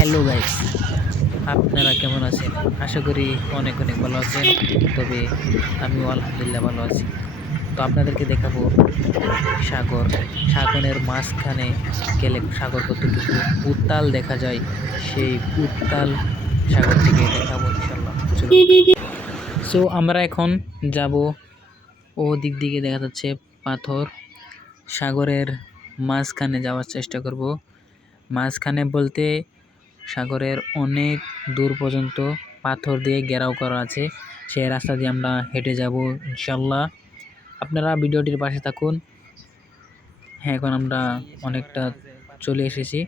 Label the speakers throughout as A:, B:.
A: Hello guys আপনারা কেমন আছেন? আশা করি অনেক অনেক ভালো আছেন। তবে আমিও আলহামদুলিল্লাহ ভালো আছি। তো আপনাদেরকে দেখাবো সাগর। সাগরের মাঝখানে গেলে সাগর কতটুকু উত্তাল দেখা যায়, সেই উত্তাল সাগর থেকে দেখাবো ইনশাল্লাহ সো আমরা এখন যাব ও দিক দিকে দেখা যাচ্ছে পাথর। সাগরের মাঝখানে যাওয়ার চেষ্টা করব। মাঝখানে বলতে সাগরের অনেক দূর পর্যন্ত পাথর দিয়ে ঘেরাও করা আছে। সেই রাস্তা দিয়ে আমরা হেঁটে যাব ইনশাল্লাহ আপনারা ভিডিওটির পাশে থাকুন। হ্যাঁ এখন আমরা অনেকটা চলে এসেছি।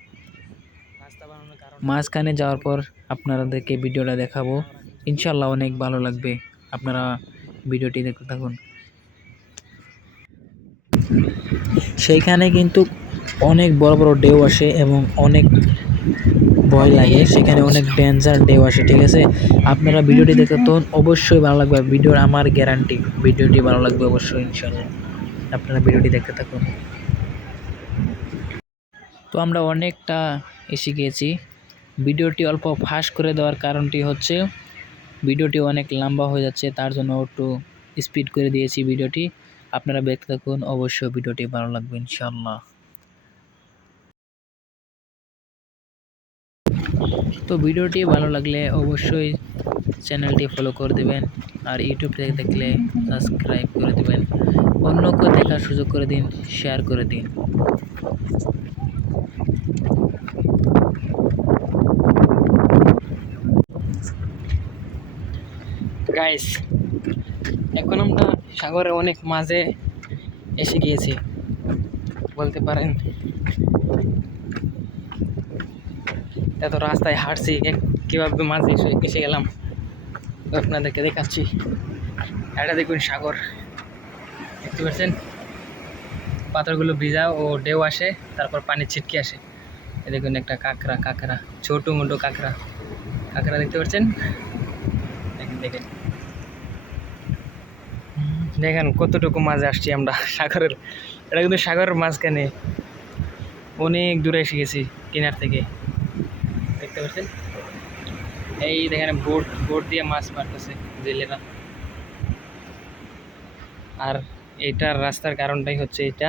A: মাঝখানে যাওয়ার পর আপনাদেরকে ভিডিওটা দেখাবো। ইনশাল্লাহ অনেক ভালো লাগবে আপনারা ভিডিওটি দেখতে থাকুন। সেইখানে কিন্তু অনেক বড় বড় ঢেউ আসে এবং অনেক ভয় লাগে, সেখানে অনেক ডেঞ্জার ঢেউ আসে, ঠিক আছে? আপনারা ভিডিওটি দেখতে তো অবশ্যই ভালো লাগবে ভিডিওর আমার গ্যারান্টি ভিডিওটি ভালো লাগবে অবশ্যই ইনশাল্লাহ আপনারা ভিডিওটি দেখতে থাকুন। তো আমরা অনেকটা এসে গিয়েছি ভিডিওটি অল্প ফাঁস করে দেওয়ার কারণটি হচ্ছে, ভিডিওটি অনেক লম্বা হয়ে যাচ্ছে, তার জন্য একটু স্পিড করে দিয়েছি ভিডিওটি। আপনারা দেখতে থাকুন, অবশ্যই ভিডিওটি ভালো লাগবে ইনশাল্লাহ তো ভিডিওটি ভালো লাগলে অবশ্যই চ্যানেলটি ফলো করে দেবেন আর ইউটিউব থেকে দেখলে সাবস্ক্রাইব করে দেবেন। অন্যকে দেখার সুযোগ করে দিন শেয়ার করে দিন। গাইস এখন আমরা সাগরের অনেক মাঝে এসে গিয়েছি। বলতে পারেন এত রাস্তায় হাঁটছি কীভাবে মাঝে এসে গেলাম। আপনাদেরকে দেখাচ্ছি। এটা দেখুন সাগর। দেখতে পাচ্ছেন? পাথরগুলো ভিজা ও ঢেউ আসে, তারপর পানি ছিটকে আসে। এ দেখুন একটা কাঁকড়া কাঁকড়া, ছোটো মোটো কাঁকড়া। কাঁকড়া দেখতে পাচ্ছেন? দেখেন দেখেন। দেখেন, কতটুকু মাঝে আসছি আমরা সাগরের এটা কিন্তু সাগরের মাঝখানে। অনেক দূরে এসে গেছি, কিনার থেকে। দেখতে পাচ্ছেন? এই দেখেন বোট বোট দিয়ে মাছ মারতেছে জেলেরা। আর এটার রাস্তার কারণটাই হচ্ছে এটা।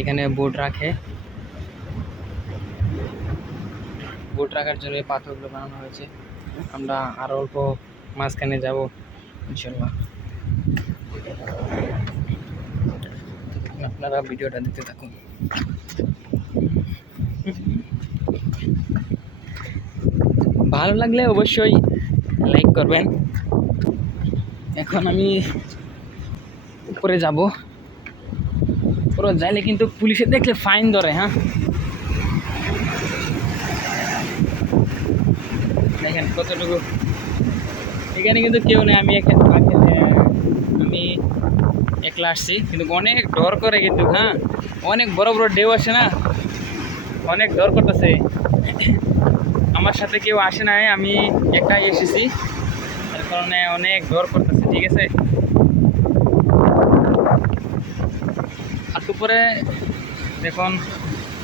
A: এখানে বোট রাখে। বোট রাখার জন্য এই পাথরগুলো বানানো হয়েছে। আমরা আরও অল্প মাঝখানে যাব, ইনশাল্লাহ। আপনারা ভিডিওটা দেখতে থাকুন। ভালো লাগলে অবশ্যই লাইক করবেন। এখন আমি উপরে যাব। পুরো যাইলে কিন্তু পুলিশে দেখলে ফাইন ধরে হ্যাঁ? দেখেন কতটুকু। এখানে কিন্তু কেউ নেই, আমি আমি একলা আসছি। কিন্তু অনেক ডর করে কিন্তু হ্যাঁ? অনেক বড় বড় ঢেউ আসে না? অনেক ডর করতেছে। আমার সাথে কেউ আসে নাই, আমি একাই এসেছি। এর কারণে অনেক ডর করতেছে, ঠিক আছে? আর দুপুরে দেখুন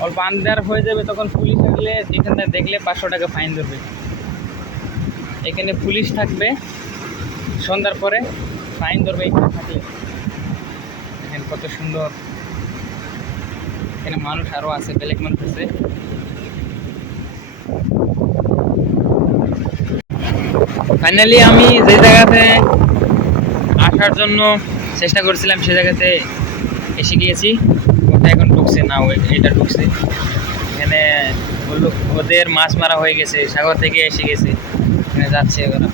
A: অল্প আন্দার হয়ে যাবে, তখন পুলিশ আসলে যেখানে দেখলে পাঁচশো টাকা ফাইন ধরবে। এখানে পুলিশ থাকবে, সন্ধ্যার পরে ফাইন ধরবে এখানে থাকলে। এখানে কত সুন্দর। এখানে মানুষ আরও আছে বেলেগ মানুষ আছে ফাইনালি আমি যে জায়গাতে আসার জন্য চেষ্টা করছিলাম, সে জায়গাতে এসে গিয়েছি। ওটা এখন ঢুকছে না এটা ঢুকছে। এখানে ওদের মাছ মারা হয়ে গেছে, সাগর থেকে এসে গেছে। এখানে যাচ্ছে ওরা।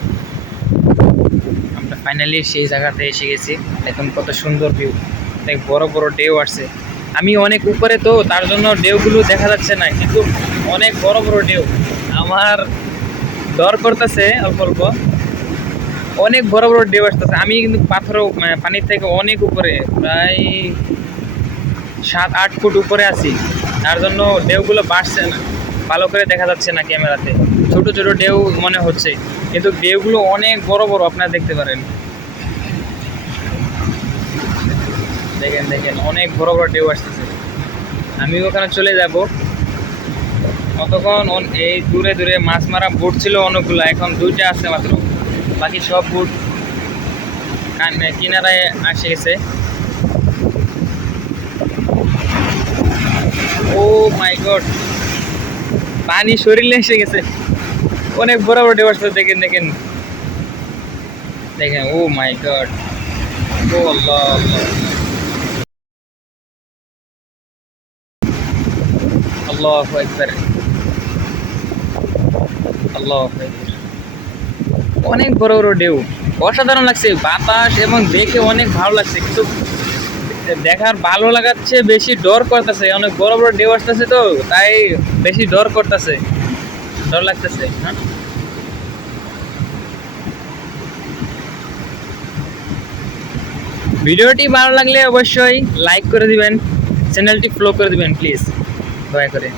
A: আমরা ফাইনালি সেই জায়গাতে এসে গেছি। এখন কত সুন্দর ভিউ অনেক বড় বড় ঢেউ আসছে। আমি অনেক উপরে তো, তার জন্য ঢেউগুলো দেখা যাচ্ছে না, কিন্তু অনেক বড় বড় ঢেউ। আমার ডর করতেছে, অল্প অল্প। অনেক বড় বড় ঢেউ আসতেছে। আমি কিন্তু পাথর মানে পানির থেকে অনেক উপরে, প্রায় সাত, আট ফুট উপরে আছি। তার জন্য ঢেউগুলো বাড়ছে না। ভালো করে দেখা যাচ্ছে না ক্যামেরাতে। ছোট ছোট ঢেউ মনে হচ্ছে। কিন্তু ঢেউগুলো অনেক বড় বড়, আপনারা দেখতে পারেন। দেখেন দেখেন, অনেক বড় বড় ঢেউ আসতেছে। আমি ওখানে চলে যাব। অতক্ষণ অন- এই দূরে দূরে মাছ মারা বোট ছিল অনেকগুলো, এখন দুইটা আছে মাত্র। বাকি সব বোট কিনারায় আসে গেছে। ও মাই গড, পানি শরীরে এসে গেছে। অনেক বড় বড় আসছে দেখেন দেখেন। দেখেন, ও মাই গড। ও আল্লাহ আল্লাহ। আল্লাহ অনেক বড় বড় ঢেউ। অসাধারণ লাগছে, বাতাস এবং দেখে অনেক ভালো লাগছে, কিন্তু দেখার ভালো লাগাচ্ছে, বেশি ডর করতেছে। অনেক বড় বড় ঢেউ আসতেছে তো, তাই বেশি ডর করতেছে। ডর লাগতেছে হ্যাঁ? ভিডিওটি ভালো লাগলে অবশ্যই লাইক করে দিবেন, চ্যানেলটি ফলো করে দিবেন, প্লিজ। দয়া করে।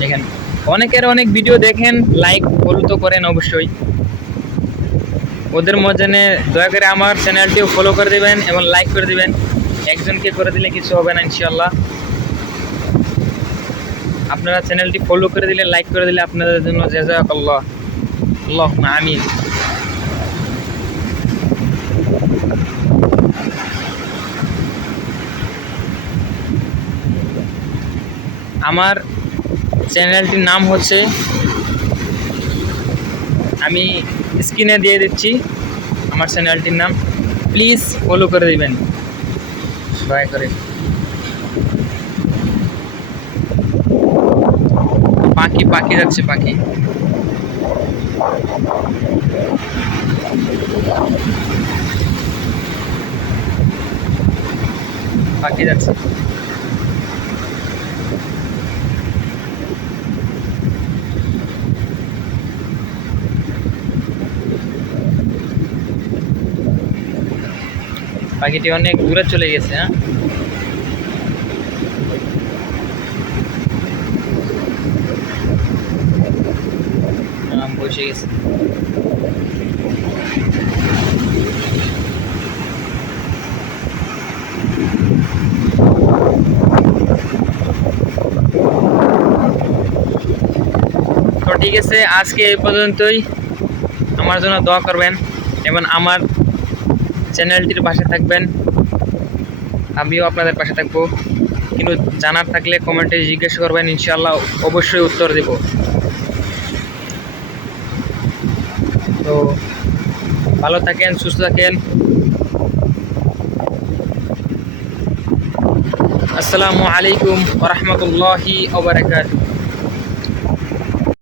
A: দেখেন অনেকের অনেক ভিডিও দেখেন লাইক ফলো তো করেন অবশ্যই। ওদের মধ্যে দয়া করে আমার চ্যানেলটিও ফলো করে দেবেন এবং লাইক করে দেবেন। একজনকে করে দিলে কিছু হবে না ইনশাল্লাহ আপনারা চ্যানেলটি ফলো করে দিলে লাইক করে দিলে আপনাদের জন্য জেজাক আল্লাহ আমিন। আমার চ্যানেলটির নাম হচ্ছে আমি স্ক্রিনে দিয়ে দিচ্ছি আমার চ্যানেলটির নাম। প্লিজ ফলো করে দিবেন। দয়া করে। পাখি পাখি যাচ্ছে, পাখি। পাখি যাচ্ছে। পাখিটি অনেক দূরে চলে গেছে হ্যাঁ? বসে গেছে। তো ঠিক আছে, আজকে এই পর্যন্তই। আমার জন্য দোয়া করবেন এবং আমার চ্যানেলটির পাশে থাকবেন। আমিও আপনাদের পাশে থাকব। কিন্তু জানার থাকলে কমেন্টে জিজ্ঞেস করবেন ইনশাল্লাহ অবশ্যই উত্তর দেব। তো ভালো থাকেন, সুস্থ থাকেন। আসসালামু আলাইকুম রহমতুল্লাহি ওবরাকাতুহ